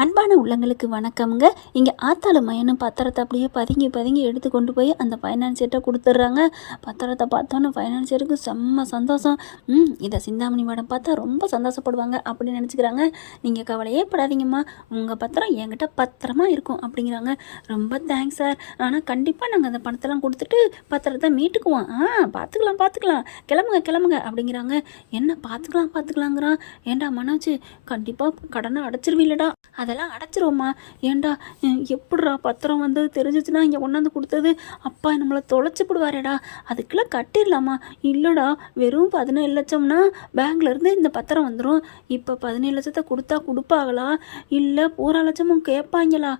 அன்பான உள்ளங்களுக்கு வணக்கம்ங்க. இங்கே ஆத்தாளு மயனும் பத்திரத்தை அப்படியே பதுங்கி பதுங்கி எடுத்து கொண்டு போய் அந்த ஃபைனான்சியர்கிட்ட கொடுத்துட்றாங்க. பத்திரத்தை பார்த்தோன்னே ஃபைனான்சியருக்கு செம்ம சந்தோஷம். இதை சிந்தாமணி மேடம் பார்த்தா ரொம்ப சந்தோஷப்படுவாங்க அப்படின்னு நினச்சிக்கிறாங்க. நீங்கள் கவலையே படாதீங்கம்மா, உங்கள் பத்திரம் என்கிட்ட பத்திரமா இருக்கும் அப்படிங்கிறாங்க. ரொம்ப தேங்க்ஸ் சார், ஆனால் கண்டிப்பாக நாங்கள் அந்த பணத்தெல்லாம் கொடுத்துட்டு பத்திரத்தை மீட்டுக்குவோம். பார்த்துக்கலாம் கிளம்புங்க அப்படிங்கிறாங்க. என்ன பார்த்துக்கலாங்கிறான். ஏண்டா மனோஜ், கண்டிப்பாக கடனை அடைச்சிருவீங்களடா? அதெல்லாம் அடைச்சிருவோம்மா. ஏண்டா எப்படிரா பத்திரம் வந்து தெரிஞ்சிச்சுன்னா இங்கே கொண்டாந்து கொடுத்தது அப்பா நம்மளை தொலைச்சி போடுவாரேடா, அதுக்கெல்லாம் கட்டிடலாமா? இல்லைடா, வெறும் 17 லட்சம்னா பேங்க்லேருந்து இந்த பத்திரம் வந்துடும். இப்போ 17 லட்சத்தை கொடுப்பாங்களா இல்லை பூரா லட்சமும் கேட்பாங்களா?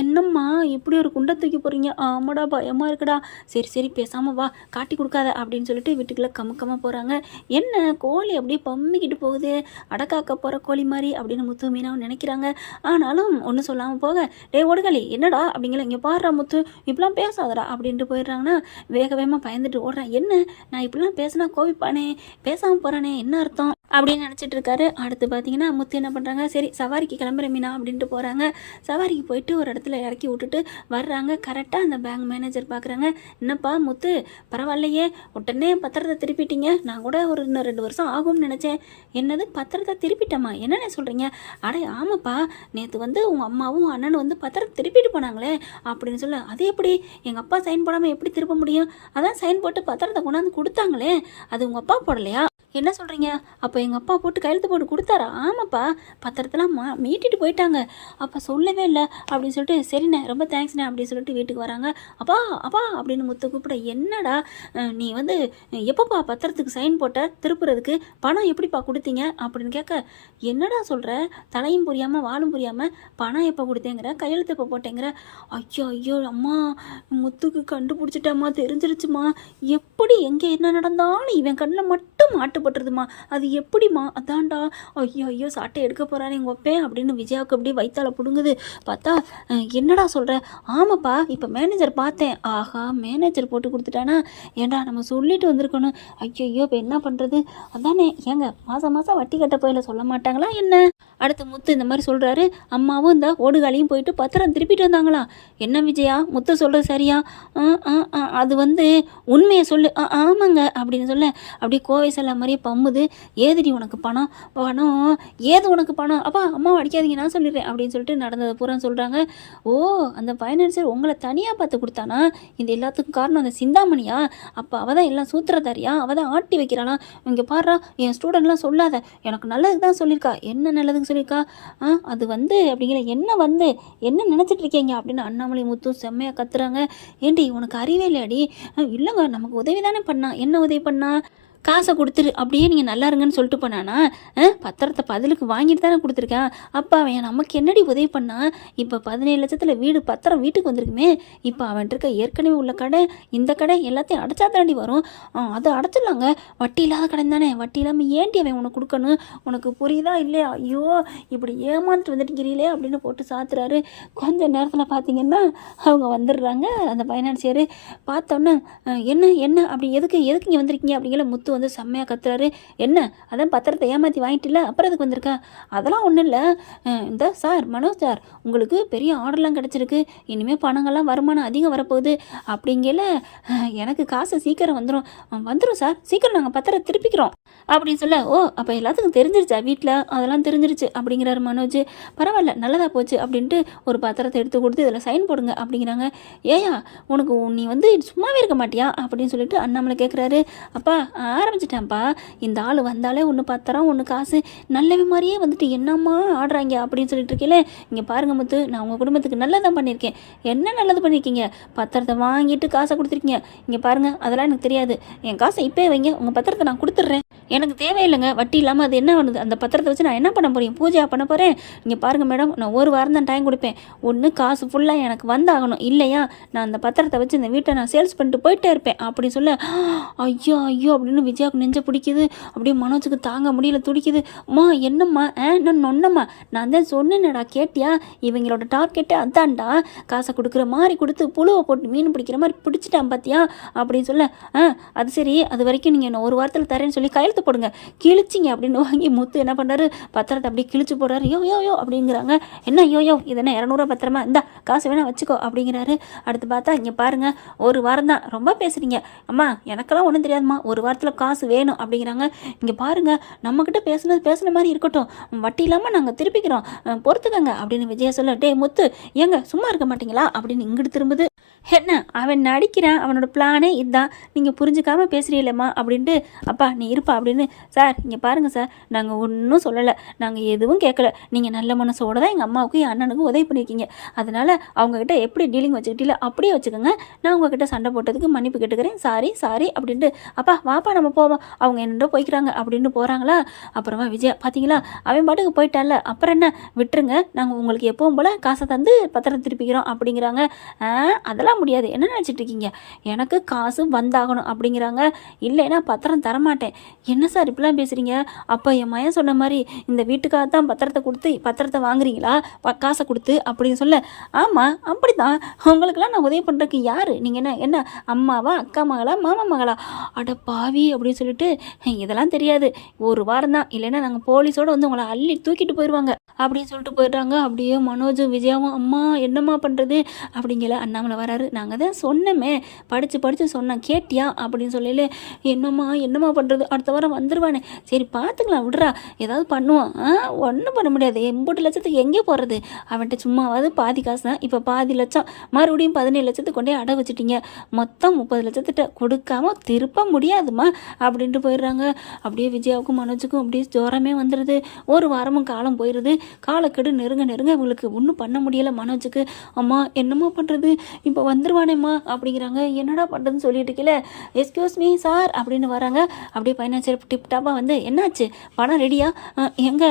என்னம்மா இப்படி ஒரு குண்டை தூக்கி போகிறீங்க? ஆமாடா, பயமாக இருக்குடா. சரி பேசாமல் வா, காட்டி கொடுக்காத அப்படின்னு சொல்லிட்டு வீட்டுக்குள்ளே கமுக்கமாக போகிறாங்க. என்ன கோழி அப்படியே பம்மிக்கிட்டு போகுது, அடக்காக்க போகிற கோழி மாதிரி அப்படின்னு முத்து மீனாவும் நினைக்கிறாங்க. ஆனாலும் ஒன்றும் சொல்லாமல் போக, டே ஓடுகளி என்னடா அப்படிங்கிற, இங்கே பாடுறா முத்து, இப்படிலாம் பேசாதடா அப்படின்ட்டு போயிடுறாங்கன்னா வேகமாக பயந்துட்டு ஓடுறேன். என்ன நான் இப்படிலாம் பேசினா கோவிப்பானே, பேசாமல் போகிறானே, என்ன அர்த்தம் அப்படின்னு நினச்சிட்டு இருக்காரு. அடுத்து பார்த்தீங்கன்னா முத்து என்ன பண்ணுறாங்க, சரி சவாரிக்கு கிளம்புற மீனா அப்படின்ட்டு போகிறாங்க. சவாரிக்கு போயிட்டு ஒரு இடத்துல இறக்கி விட்டுட்டு வர்றாங்க. கரெக்டாக அந்த பேங்க் மேனேஜர் பார்க்குறாங்க. என்னப்பா முத்து, பரவாயில்லையே, உடனே பத்திரத்தை திருப்பிட்டீங்க. நான் கூட இன்னும் 2 வருஷம் ஆகும்னு நினச்சேன். என்னது பத்திரத்தை திருப்பிட்டம்மா, என்னென்ன சொல்கிறீங்க? அடே ஆமாப்பா, நேற்று வந்து உங்கள் அம்மாவும் அண்ணனும் வந்து பத்திரத்தை திருப்பிட்டு போனாங்களே அப்படின்னு சொல்ல, அது எப்படி எங்கள் அப்பா சைன் போடாமல் எப்படி திருப்ப முடியும்? அதான் சைன் போட்டு பத்திரத்தை கொண்டாந்து கொடுத்தாங்களே, அது உங்கள் அப்பா போடலையா? என்ன சொல்கிறீங்க? அப்போ எங்கள் அப்பா போட்டு கையெழுத்து போட்டு கொடுத்தாரா? ஆமாப்பா, பத்திரத்தெல்லாம் மீட்டிட்டு போயிட்டாங்க. அப்போ சொல்லவே இல்லை அப்படின்னு சொல்லிட்டு, சரிண்ணே ரொம்ப தேங்க்ஸ்ண்ணே அப்படின்னு சொல்லிட்டு வீட்டுக்கு வராங்க. அப்பா அப்படின்னு முத்து கூப்பிட, என்னடா நீ வந்து எப்போப்பா பத்திரத்துக்கு சைன் போட்ட, திருப்புறதுக்கு பணம் எப்படிப்பா கொடுத்தீங்க அப்படின்னு கேட்க, என்னடா சொல்கிற, தலையும் புரியாமல் வாழும் புரியாமல், பணம் எப்போ கொடுத்தேங்கிற, கையெழுத்து எப்போ போட்டேங்கிற? ஐயோ அம்மா, முத்துக்கு கண்டுபிடிச்சிட்டாம்மா, தெரிஞ்சிருச்சுமா. எப்படி எங்கே என்ன நடந்தாலும் இவன் கண்ணில் மட்டும் மாட்டுப்பட்டுருதுமா, அது எப்படிம்மா? அதான்டா, ஐயோ சாட்டை எடுக்க போகிறானே எங்கள் ஒப்பேன் அப்படின்னு விஜயாவுக்கு அப்படியே வயிற்றால பிடுங்குது. பார்த்தா, என்னடா சொல்கிற? ஆமாப்பா, இப்போ மேனேஜர் பார்த்தேன். ஆஹா, மேனேஜர் போட்டு கொடுத்துட்டானா? ஏண்டா நம்ம சொல்லிட்டு வந்திருக்கணும். ஐயோ இப்போ என்ன பண்ணுறது? அதானே, ஏங்க மாதம் வட்டி கட்ட போயில சொல்ல மாட்டாங்களா என்ன? அடுத்து முத்து இந்த மாதிரி சொல்கிறாரு. அம்மாவும் இந்த ஓடுகாலையும் போயிட்டு பத்திரம் திருப்பிட்டு வந்தாங்களா? என்ன விஜயா, முத்து சொல்கிறது சரியா? அது வந்து உண்மையை சொல்லு. ஆமாங்க அப்படின்னு சொல்ல, அப்படியே கோவை செல்ல மாதிரியே பம்முது. ஏதுடி உனக்கு பணம்? ஏது உனக்கு பணம்? அப்பா அம்மாவை அடிக்காதீங்க, நான் சொல்லிடுறேன் அப்படின்னு சொல்லிட்டு நடந்ததை பூரா சொல்கிறாங்க. ஓ, அந்த ஃபைனான்சர் உங்களை தனியாக பார்த்து கொடுத்தானா? இது எல்லாத்துக்கும் காரணம் அந்த சிந்தாமணியா? அப்போ அவள் தான் எல்லாம் சூத்திரதாரியா? அவள் தான் ஆட்டி வைக்கிறாளா? இங்கே பாடுறா, என் ஸ்டூடெண்ட்லாம் சொல்லாத, எனக்கு நல்லதுக்கு தான் சொல்லியிருக்கா. என்ன நல்லதுக்கு சொல்லியிருக்கா? அது வந்து அப்படிங்கிற, என்ன நினச்சிட்டு இருக்கீங்க அப்படின்னு அண்ணாமலை முத்தும் செம்மையாக கத்துறாங்க. ஏண்டி உனக்கு அறிவே இல்லையாடி? இல்லைங்க, நமக்கு உதவி தானே பண்ணா. என்ன உதவி பண்ணா? காசை கொடுத்துரு, அப்படியே நீங்கள் நல்லா இருங்கன்னு சொல்லிட்டு போனானா? பத்திரத்தை பதிலுக்கு வாங்கிட்டு தானே கொடுத்துருக்கேன். அப்போ அவன் நமக்கு என்னடி உதவி பண்ணான்? இப்போ 17 லட்சத்தில் பத்திரம் வீட்டுக்கு வந்திருக்குமே. இப்போ அவன்கிட்ட இருக்க ஏற்கனவே உள்ள கடை, இந்த கடை எல்லாத்தையும் அடைச்சா தாண்டி வரும். அதை அடைச்சிடலாங்க. வட்டி இல்லாத கடை தானே, வட்டி இல்லாமல் ஏன்டி அவன் உனக்கு கொடுக்கணும்? உனக்கு புரியுதா இல்லையா? ஐயோ இப்படி ஏமாந்துட்டு வந்துட்டுங்கிறீங்களே அப்படின்னு போட்டு சாத்துறாரு. கொஞ்சம் நேரத்தில் பார்த்தீங்கன்னா அவங்க வந்துடுறாங்க. அந்த ஃபைனான்சியர் பார்த்தோன்னே, என்ன அப்படி எதுக்கு இங்கே வந்திருக்கீங்க அப்படிங்கிற முத்து வந்து செம்மையாக கத்துறாரு. என்ன, அதான் பத்திரத்தை ஏமாற்றி வாங்கிட்டுல, அப்புறம் அதுக்கு வந்திருக்கா? அதெல்லாம் ஒன்றும் இல்லை. இந்த சார், மனோஜ் சார், உங்களுக்கு பெரிய ஆர்டர்லாம் கிடச்சிருக்கு. இனிமேல் பணங்கள்லாம் வருமானம் அதிகம் வரப்போகுது. அப்படிங்கல எனக்கு காசு சீக்கிரம் வந்துடும் சார், சீக்கிரம் நாங்கள் பத்திரத்தை திருப்பிக்கிறோம் அப்படின்னு சொல்ல, ஓ அப்போ எல்லாத்துக்கும் தெரிஞ்சிருச்சா வீட்டில்? அதெல்லாம் தெரிஞ்சிருச்சு அப்படிங்கிறாரு மனோஜ். பரவாயில்ல, நல்லதாக போச்சு அப்படின்ட்டு ஒரு பத்திரத்தை எடுத்து கொடுத்து இதில் சைன் போடுங்க அப்படிங்கிறாங்க. ஏயா உனக்கு, நீ வந்து சும்மாவே இருக்க மாட்டியா அப்படின்னு சொல்லிட்டு அண்ணாமலை கேட்குறாரு. அப்பா ஆரம்பிச்சிட்டேன்ப்பா, இந்த ஆள் வந்தாலே ஒன்று பத்திரம் ஒன்று காசு, நல்லவே மாதிரியே வந்துட்டு என்னம்மா ஆடுறாங்க அப்படின்னு சொல்லிட்டு இருக்கீங்களே. இங்கே பாருங்க முத்து, நான் உங்கள் குடும்பத்துக்கு நல்லதான் பண்ணியிருக்கேன். என்ன நல்லது பண்ணியிருக்கீங்க? பத்திரத்தை வாங்கிட்டு காசை கொடுத்துருக்கீங்க. இங்கே பாருங்கள், அதெல்லாம் எனக்கு தெரியாது. என் காசை இப்போயே வைங்க, உங்கள் பத்திரத்தை நான் கொடுத்துட்றேன். எனக்கு தேவையில்லைங்க வட்டி இல்லாமல். அது என்ன பண்ணுது? அந்த பத்திரத்தை வச்சு நான் என்ன பண்ண போகிறேன்? பூஜையாக பண்ண போகிறேன். இங்கே பாருங்கள் மேடம், நான் 1 வாரம் தான் டைம் கொடுப்பேன். ஒன்று காசு ஃபுல்லாக எனக்கு வந்தாகணும், இல்லையா நான் அந்த பத்திரத்தை வச்சு இந்த வீட்டை நான் சேல்ஸ் பண்ணிட்டு போயிட்டே இருப்பேன் அப்படின்னு சொல்ல, ஐயோ அப்படின்னு விஜயாவுக்கு நெஞ்ச பிடிக்குது. அப்படியே மனோஜுக்கு தாங்க முடியல, துடிக்குது. அம்மா என்னம்மா, நான் நொன்னம்மா, நான் தான் சொன்னேன்டா, கேட்டியா? இவங்களோட டார்கெட்டே அதான்டா, காசை கொடுக்குற மாதிரி கொடுத்து புழுவை போட்டு மீன் பிடிக்கிற மாதிரி பிடிச்சிட்டான் பார்த்தியா அப்படின்னு சொல்ல, அது சரி, அது வரைக்கும் நீங்கள் இன்னும் 1 வாரத்தில் தரேன்னு சொல்லி கையெழுத்து கையெழுத்து போடுங்க, கிழிச்சிங்க அப்படின்னு வாங்கி முத்து என்ன பண்ணுறாரு, பத்திரத்தை அப்படியே கிழிச்சு போடுறாரு. யோ யோ யோ அப்படிங்கிறாங்க. என்ன யோ இது என்ன 200 பத்திரமா, இந்தா காசு வேணா வச்சுக்கோ அப்படிங்கிறாரு. அடுத்து பார்த்தா இங்கே பாருங்கள், ஒரு வாரம் தான் ரொம்ப பேசுகிறீங்க அம்மா, எனக்கெல்லாம் ஒன்றும் தெரியாதும்மா, ஒரு வாரத்தில் காசு வேணும் அப்படிங்கிறாங்க. இங்கே பாருங்கள், நம்மக்கிட்ட பேசுன மாதிரி இருக்கட்டும், வட்டி இல்லாமல் நாங்கள் திருப்பிக்கிறோம், பொறுத்துக்கங்க அப்படின்னு விஜயா சொல்ல, டே முத்து ஏங்க சும்மா இருக்க மாட்டீங்களா அப்படின்னு இங்கிட்டு திரும்புது. என்ன அவன் நடிக்கிறான், அவனோட பிளானே இதுதான், நீங்கள் புரிஞ்சுக்காம பேசுகிறீங்களேம்மா அப்படின்ட்டு, அப்பா நீ இருப்பா அப்படின்னு. சார் இங்கே பாருங்கள் சார், நாங்கள் ஒன்றும் சொல்லலை, நாங்கள் எதுவும் கேட்கல, நீங்கள் நல்ல மனசோடு தான் எங்கள் அம்மாவுக்கும் என் அண்ணனுக்கும் உதவி பண்ணியிருக்கீங்க, அதனால் அவங்கக்கிட்ட எப்படி டீலிங் வச்சுக்கிட்டீங்களோ அப்படியே வச்சுக்கோங்க, நான் உங்ககிட்ட சண்டை போட்டதுக்கு மன்னிப்பு கேட்டுக்கிறேன், சாரி அப்படின்ட்டு. அப்பா வாப்பா நம்ம போவோம், அவங்க என்னென்ன போய்க்கிறாங்க அப்படின்னு போகிறாங்களா. அப்புறமா விஜயா பார்த்தீங்களா, அவன் பாட்டுக்கு போயிட்டான்ல, அப்புறம் என்ன விட்டுருங்க, நாங்கள் உங்களுக்கு எப்பவும் போல் காசை தந்து பத்திரம் திருப்பிக்கிறோம் அப்படிங்கிறாங்க. அதெல்லாம் முடியாது, என்ன நினச்சிட்டு இருக்கீங்க, எனக்கு காசு வந்தாகணும் அப்படிங்கிறாங்க. இல்லைன்னா பத்திரம் தரமாட்டேன். என்ன சார் இப்படிலாம் பேசுகிறீங்க, அப்போ என் மயன் சொன்ன மாதிரி இந்த வீட்டுக்காக தான் பத்திரத்தை வாங்குறீங்களா காசை கொடுத்து அப்படின்னு சொல்ல, ஆமாம் அப்படி தான், உங்களுக்கெல்லாம் நான் உதவி பண்ணுறதுக்கு யார், நீங்கள் என்ன அம்மாவா, அக்கா மகளா, மாமா மகளா, அட பாவி அப்படின்னு சொல்லிட்டு, இதெல்லாம் தெரியாது, ஒரு வாரம் தான், இல்லைன்னா நாங்கள் போலீஸோடு வந்து உங்களை அள்ளி தூக்கிட்டு போயிடுவாங்க அப்படின்னு சொல்லிட்டு போயிடுறாங்க. அப்படியே மனோஜும் விஜயாவும் அம்மா என்னம்மா பண்ணுறது அப்படிங்கல. அண்ணாமலை வராரு. நாங்கள் தான் சொன்னமே, படித்து சொன்னேன் கேட்டியா அப்படின்னு சொல்லல. என்னம்மா பண்ணுறது, அடுத்த வாரம் வந்துடுவானே, சரி பார்த்துக்கலாம் விடுறா, ஏதாவது பண்ணுவோம், ஒன்றும் பண்ண முடியாது, 80 லட்சத்துக்கு எங்கே போகிறது, அவன்கிட்ட சும்மாவது பாதி காசு தான், இப்போ பாதி லட்சம் மறுபடியும் 17 லட்சத்துக்கு கொண்டே அடை வச்சுட்டீங்க, மொத்தம் 30 லட்சத்திட்ட கொடுக்காம திருப்ப முடியாதுமா அப்படின்ட்டு போயிடுறாங்க. அப்படியே விஜயாவுக்கும் மனோஜுக்கும் அப்படியே ஜோரமே வந்துடுது. ஒரு வாரமும் காலம் போயிடுது. காலக்கெடு நெருங்க இவங்களுக்கு ஒன்றும் பண்ண முடியலை மனோஜுக்கு. அம்மா என்னம்மா பண்ணுறது, இப்போ வந்துருவானேம்மா அப்படிங்கிறாங்க. என்னடா பண்ணுறதுன்னு சொல்லிட்டு இருக்கல. எஸ்கியூஸ் மீ சார் அப்படின்னு வராங்க. அப்படியே ஃபைனான்சியர் டிப்டாப்பாக வந்து, என்னாச்சு பணம் ரெடியா, எங்க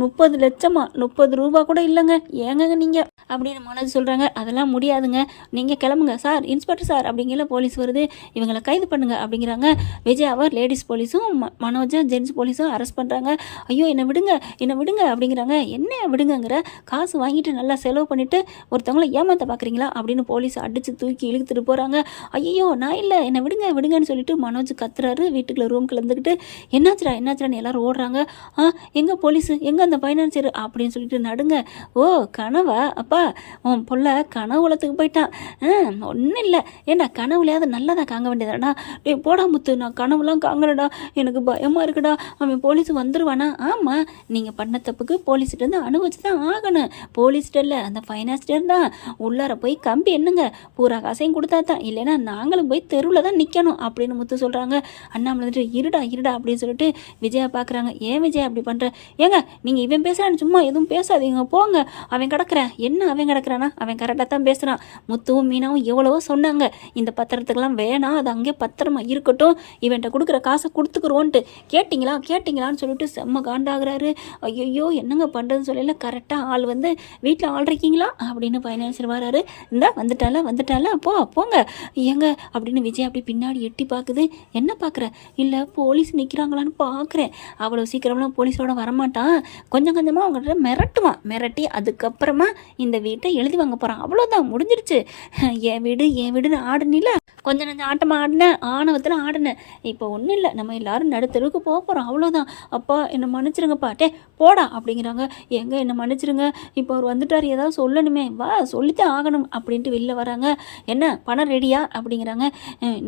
30 லட்சமா, 30 ரூபா கூட இல்லைங்க, ஏங்க நீங்கள் அப்படின்னு மனோஜ் சொல்கிறாங்க. அதெல்லாம் முடியாதுங்க, நீங்கள் கிளம்புங்க சார், இன்ஸ்பெக்டர் சார் அப்படிங்கிற போலீஸ் வருது, இவங்களை கைது பண்ணுங்க அப்படிங்கிறாங்க. விஜய் அவர் லேடிஸ் போலீஸும் மனோஜ் ஜென்ஸ் போலீஸும் அரெஸ்ட் பண்ணுறாங்க. ஐயோ என்னை விடுங்க அப்படிங்கிறாங்க. என்ன விடுங்கிற, காசு வாங்கிட்டு நல்லா செலவு பண்ணிவிட்டு ஒருத்தவங்களை ஏமாற்ற பார்க்குறீங்களா அப்படின்னு போலீஸ் அடித்து தூக்கி இழுத்துட்டு போகிறாங்க. ஐயோ நான் இல்லை, என்னை விடுங்கன்னு சொல்லிட்டு மனோஜ் கத்துறாரு. வீட்டுக்குள்ள ரூம் கலந்துக்கிட்டு, என்னாச்சுடான்னு எல்லாரும் ஓடுறாங்க. எங்கே போலீஸு, எங்கே அந்த ஃபைனான்சியர் அப்படின்னு சொல்லிட்டு நடுங்க. ஓ கனவா, அப்பா உன் பொல்ல கனவுலத்துக்கு போயிட்டான், ஒன்றும் இல்லை, ஏன்னா கனவுலையாவது நல்லதாக காங்க வேண்டியதாடா, டே போடா முத்து, நான் கனவுலாம் காங்கலடா, எனக்கு பயமாக இருக்குடா, அவன் போலீஸ் வந்துடுவானா. ஆமாம், நீங்கள் பண்ண தப்புக்கு போலீஸ்கிட்ட அனுபவிச்சு தான் ஆகணும், போலீஸ்கிட்ட இல்லை அந்த ஃபைனான்சியர் தான், உள்ளார போய் கம்பி என்னங்க பூரா காசையும் கொடுத்தா தான், இல்லைன்னா நாங்களும் போய் தெருவில் தான் நிற்கணும் அப்படின்னு முத்து சொல்கிறாங்க. அண்ணாமலை வந்துட்டு இருடா அப்படின்னு சொல்லிட்டு விஜயா பார்க்குறாங்க. ஏன் விஜயா அப்படி பண்ணுற, ஏங்க நீங்கள் இவன் பேசுகிறான்னு சும்மா எதுவும் பேசாதீங்க போங்க, அவன் கிடக்குறான், என்ன அவன் கிடக்குறானா, அவன் கரெக்டாக தான் பேசுகிறான், முத்துவும் மீனாவும் எவ்வளவோ சொன்னாங்க இந்த பத்திரத்துக்கெல்லாம் வேணாம், அது அங்கேயே பத்திரமா இருக்கட்டும், இவன்கிட்ட கொடுக்குற காசை கொடுத்துக்குறோன்ட்டு கேட்டிங்களான்னு சொல்லிட்டு செம்ம காண்டாகிறாரு. ஐயோ என்னங்க பண்ணுறதுன்னு சொல்லல. கரெக்டாக ஆள் வந்து வீட்டில் ஆள் இருக்கீங்களா அப்படின்னு ஃபைனான்சியர் வராரு. இந்தா வந்துட்டால போங்க ஏங்க அப்படின்னு விஜய் அப்படி பின்னாடி எட்டி பார்க்குது. என்ன பார்க்குற, இல்லை போலீஸ் நிற்கிறாங்களான்னு பார்க்குறேன், அவ்வளோ சீக்கிரம்லாம் போலீஸோட வரமாட்டான், கொஞ்சம் கொஞ்சமாக அவங்கள்ட்ட மிரட்டி அதுக்கப்புறமா இந்த வீட்டை எழுதி வாங்க போகிறான், அவ்வளோதான் முடிஞ்சிருச்சு, என் வீடுன்னு ஆடுனில, கொஞ்சம் நஞ்சம் ஆட்டமாக ஆணவத்தில் ஆடினேன், இப்போ ஒன்றும் இல்லை, நம்ம எல்லாரும் நடுத்தருவுக்கு போகிறோம், அவ்வளோதான், அப்பா என்னை மன்னிச்சிருங்கப்பா, போடா அப்படிங்கிறாங்க. எங்க என்னை மன்னிச்சிருங்க, இப்போ அவர் வந்துட்டார், ஏதாவது சொல்லணுமே, வா சொல்லித்தான் ஆகணும் அப்படின்ட்டு வெளில வராங்க. என்ன பணம் ரெடியா அப்படிங்கிறாங்க.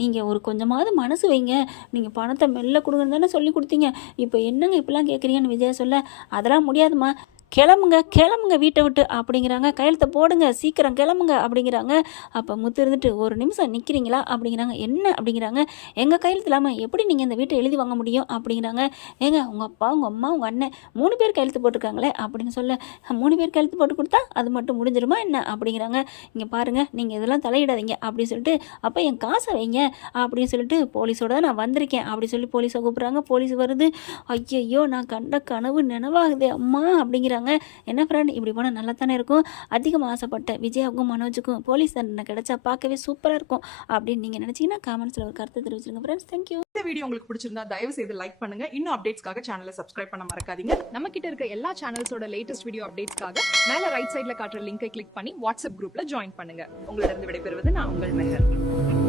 நீங்கள் ஒரு கொஞ்சமாவது மனசு வைங்க, நீங்கள் பணத்தை மெல்ல கொடுங்கன்னு தானே சொல்லி கொடுத்தீங்க, இப்போ என்னங்க இப்படிலாம் கேட்குறீங்கன்னு விஜயா சொல்ல, அதெல்லாம் முடியாதுமா, கிளம்புங்க வீட்டை விட்டு அப்படிங்கிறாங்க. கையெழுத்தை போடுங்க சீக்கிரம் கிளம்புங்க அப்படிங்கிறாங்க. அப்போ முத்து இருந்துட்டு, ஒரு நிமிஷம் நிற்கிறீங்களா அப்படிங்கிறாங்க. என்ன அப்படிங்கிறாங்க. எங்கள் கையெழுத்து இல்லாமல் எப்படி நீங்கள் இந்த வீட்டை எழுதி வாங்க முடியும் அப்படிங்கிறாங்க. ஏங்க உங்கள் அப்பா உங்கள் அம்மா உங்கள் அண்ணன் 3 பேர் கையெழுத்து போட்டிருக்காங்களே அப்படின்னு சொல்ல, 3 பேர் கையெழுத்து போட்டு கொடுத்தா அது மட்டும் முடிஞ்சிருமா என்ன அப்படிங்கிறாங்க. இங்கே பாருங்கள் நீங்கள் இதெல்லாம் தலையிடாதீங்க அப்படின்னு சொல்லிட்டு, அப்போ என் காசை வைங்க அப்படின்னு சொல்லிட்டு, போலீஸோட தான் நான் வந்திருக்கேன் அப்படி சொல்லி போலீஸை கூப்பிட்றாங்க. போலீஸ் வருது. ஐயையோ நான் கண்ட கனவு நினைவாகுதே அம்மா அப்படிங்கிறாங்க. என்ன ஃப்ரெண்ட் இப்படி போனால் நல்லா தானே இருக்கும், அதிகமாக ஆசைப்பட்ட விஜயாவுக்கும் மனோஜுக்கும் போலீஸ் தண்டனை கிடைச்சா பார்க்கவே சூப்பராக இருக்கும் அப்படின்னு நீங்கள் நினச்சிங்கன்னா காமெண்ட்ஸில் ஒரு கருத்தை தெரிவிச்சிருங்க ஃப்ரெண்ட்ஸ். தேங்க்யூ. இந்த வீடியோ உங்களுக்கு பிடிச்சிருந்தா தயவு செய்து லைக் பண்ணுங்க. இன்னும் அப்டேட்ஸ்க்காக சேனலை சப்ஸ்கிரைப் பண்ண மறக்காதீங்க. நம்ம கிட்ட இருக்க எல்லா சேனல்ஸோட லேட்டஸ்ட் வீடியோ அப்டேட்ஸ்க்காக மேல ரைட் சைட்ல காட்டுற லிங்கை கிளிக் பண்ணி வாட்ஸ்அப் குரூப்ல ஜாயின் பண்ணுங்க. உங்களிடம் விடைபெறுவது நான் உங்கள் மெஹர்.